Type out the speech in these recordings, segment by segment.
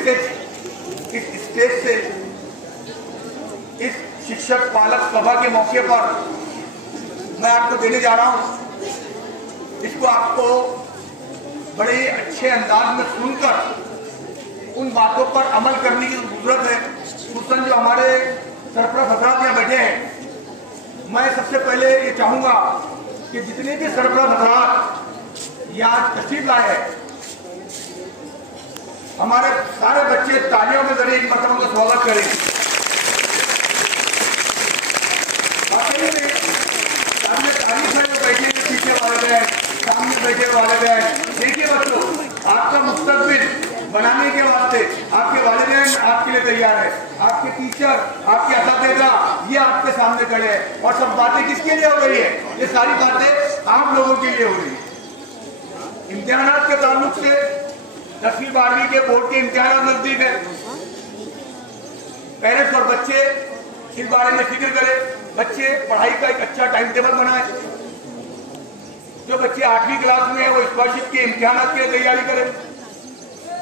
Message इस stage से, इस शिक्षक पालक सभा के मौके पर मैं आपको देने जा रहा हूं। इसको आपको बड़े अच्छे अंदाज में सुनकर उन बातों पर अमल करने की जरूरत है। खुसूसन जो हमारे सरपरस्त हजरात यहाँ बैठे हैं, मैं सबसे पहले ये चाहूंगा कि जितने भी सरपरस्त हजरात यहाँ तशरीफ लाए हैं, हमारे सारे बच्चे तालियों के जरिए एक मरतबा का स्वागत करें। सामने तारीफ है जो बैठे हैं, पीछे वाले बहन, सामने बैठे वाले बहन, देखिए बच्चों, आपका मुस्तकबिल बनाने के वास्ते आपके वालिदैन आपके लिए तैयार है, आपके टीचर, आपके असातिज़ा ये आपके सामने खड़े हैं। और सब बातें किसके लिए हो रही है? ये सारी बातें आप लोगों के लिए हो रही है। इम्तिहानात के ताल्लुक से 10वीं 12वीं के बोर्ड के इम्तिहान नजदीक है। पेरेंट्स और बच्चे इस बारे में फिक्र करें, बच्चे पढ़ाई का एक अच्छा टाइम टेबल बनाए। जो बच्चे 8वीं क्लास में है वो स्कॉलरशिप के इम्तिहान की तैयारी करें।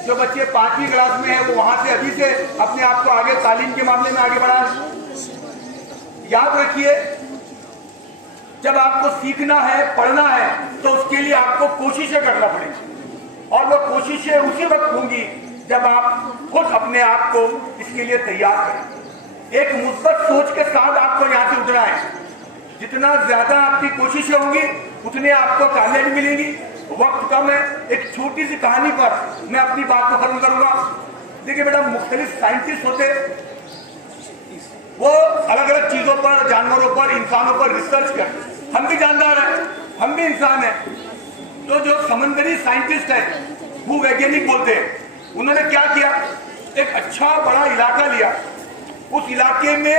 जो बच्चे 5वीं क्लास में है वो वहां से अभी से अपने आप को आगे तालीम के मामले में आगे बढ़ाएं। याद रखिए, जब आपको सीखना है, पढ़ना है, तो उसके लिए आपको कोशिशें करना पड़ेगी, और वो कोशिशें उसी वक्त होंगी जब आप खुद अपने आप को इसके लिए तैयार करें। एक मुस्बत सोच के साथ आपको यहाँ से उठना है। जितना ज्यादा आपकी कोशिशें होंगी उतने आपको कामयाबी मिलेगी। वक्त कम है, एक छोटी सी कहानी पर मैं अपनी बात को खत्म करूंगा। देखिए बेटा, मुख्तलिफ साइंटिस्ट होते, वो अलग अलग चीजों पर, जानवरों पर, इंसानों पर रिसर्च करते। हम भी जानदार हैं, हम भी इंसान हैं। तो जो समंदरी साइंटिस्ट है, भूवैज्ञानिक बोलते हैं, उन्होंने क्या किया, एक अच्छा बड़ा इलाका लिया, उस इलाके में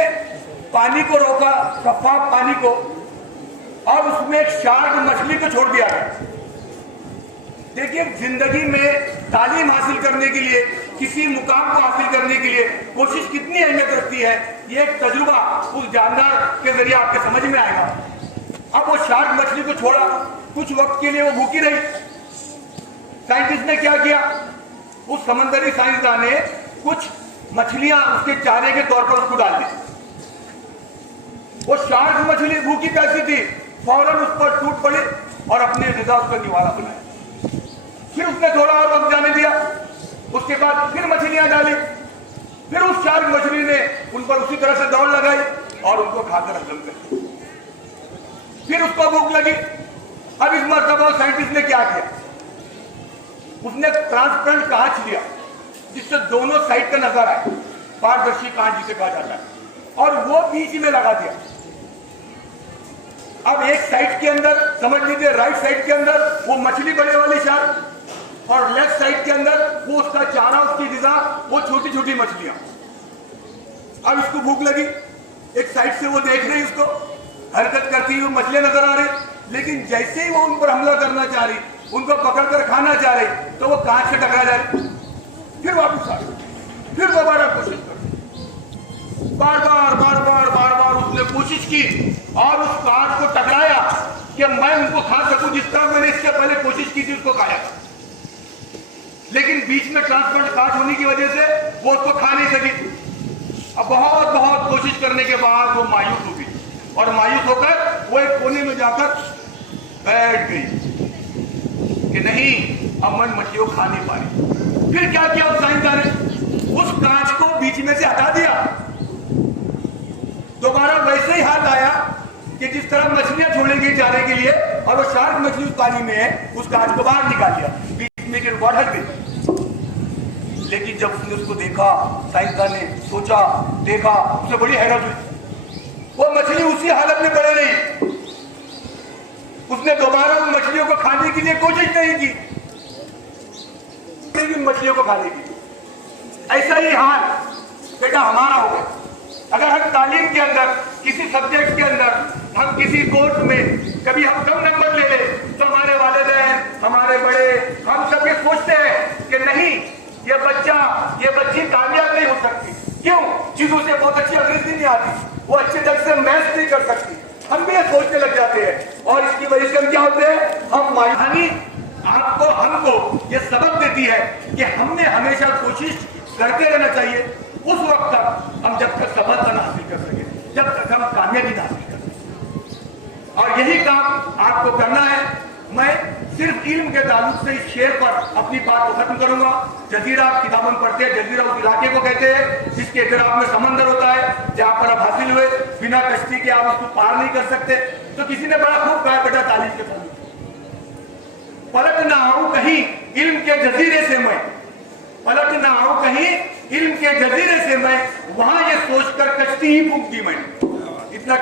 पानी को रोका, शफाफ पानी को, और उसमें एक शार्क मछली को छोड़ दिया। देखिए, जिंदगी में तालीम हासिल करने के लिए, किसी मुकाम को हासिल करने के लिए कोशिश कितनी अहमियत रखती है, ये एक तजुर्बा उस जानदार के जरिए आपके समझ में आएगा। अब वो शार्क मछली को छोड़ा, कुछ वक्त के लिए वो भूखी रही। साइंटिस्ट ने क्या किया, उस समंदरी साइंसदान ने कुछ मछलियां उसके चारे के तौर पर उसको डाल दी। वो शार्क मछली भूखी प्यासी थी, फौरन उस पर टूट पड़ी और अपने ग़िज़ा उसका निवाला बनाया। फिर उसने थोड़ा और वक्त जाने दिया, उसके बाद फिर मछलियां डाली, फिर उस शार्क मछली ने उन पर उसी तरह से दौड़ लगाई और उनको खाकर हजम कर दिया। फिर उसको भूख लगी। अब इस मरतबा साइंटिस्ट ने क्या किया, उसने ट्रांसपेरेंट कांच लिया जिससे दोनों साइड का नजर आए, पारदर्शी कांच जिसे कहा जाता है, और वो बीच में लगा दिया। अब एक साइड के अंदर, समझ लीजिए राइट साइड के अंदर वो मछली बड़े वाली शार्क, और लेफ्ट साइड के अंदर वो उसका चारा, उसकी ग़िज़ा, वो छोटी छोटी मछलियां। अब इसको भूख लगी, एक साइड से वो देख रही, उसको हरकत करती हुई मछलियां नजर आ रही, लेकिन जैसे ही वो उन पर हमला करना चाह रही, उनको पकड़कर खाना चाह रही, तो वो कांच से टकरा जा रही। फिर वापस आ रही, फिर दोबारा कोशिश कर, बार बार उसने कोशिश की और उस कांच को टकराया कि मैं उनको खा सकूं जिस तरह मैंने इससे पहले कोशिश की थी उसको खाया। लेकिन बीच में ट्रांसपेरेंट कांच होने की वजह से वो उसको खा नहीं सकी। अब बहुत कोशिश करने के बाद वो मायूस हो गई, और मायूस होकर वो एक कोने में जाकर बैठ गई कि नहीं, अब मैं मछलियों खा नहीं पा रही। फिर क्या किया उस साइंसदान ने, उस कांच को बीच में से हटा दिया। दोबारा वैसे ही हाथ आया कि जिस तरह मछलियां छोड़ेगी चारे के लिए, और वो शार्क मछली उस पानी में है, उस कांच को बाहर निकाल दिया, बीच में की रुकावट हट गई। लेकिन जब उसने उसको देखा, साइंसदान ने सोचा, देखा, उसे बड़ी हैरत हुई। वो मछली उसी हालत में पड़े रही, उसने दोबारा उन मछलियों को खाने के लिए कोशिश नहीं की, मछलियों को खाने की। ऐसा ही हाल बेटा हमारा होगा। अगर हम तालीम के अंदर, किसी सब्जेक्ट के अंदर, हम किसी कोर्स में कभी हम कम नंबर ले ले, तो हमारे वालिदैन, हमारे बड़े, हम सब ये सोचते हैं कि नहीं, ये बच्चा, ये बच्ची कामयाब नहीं हो सकती। क्यों? चीजों से बहुत अच्छी अंग्रेजी नहीं आती, वो अच्छे ढंग से मैथ्स नहीं कर सकती। हम भी ये सोचने लग जाते हैं, और इसकी वजह से हम क्या होते हैं, हम मायूसी आपको, हमको ये सबक देती है कि हमने हमेशा कोशिश करते रहना चाहिए। उस वक्त तक हम जब तक सफलता ना हासिल कर सके, जब तक हम कामयाबी ना हासिल कर सके, और यही काम आपको करना है। मैं सिर्फ इल्म के ताल्लुक से इस शेर पर अपनी बात को खत्म करूंगा। जजीरा आप किताबों में पढ़ते हैं, जजीरा उस इलाके को कहते हैं जिसके इतराफ में समंदर होता है, जहां पर आप हासिल हुए बिना कश्ती के आप उसको पार नहीं कर सकते। तो किसी ने बड़ा खूब कहा बेटा तालीम के ताल्लुक, पलट ना आऊं कहीं इल्म के जजीरे से मैं, पलट ना आऊं कहीं इल्म के जजीरे से मैं, वहां ये सोचकर कश्ती ही फूंक दी मैंने। इतना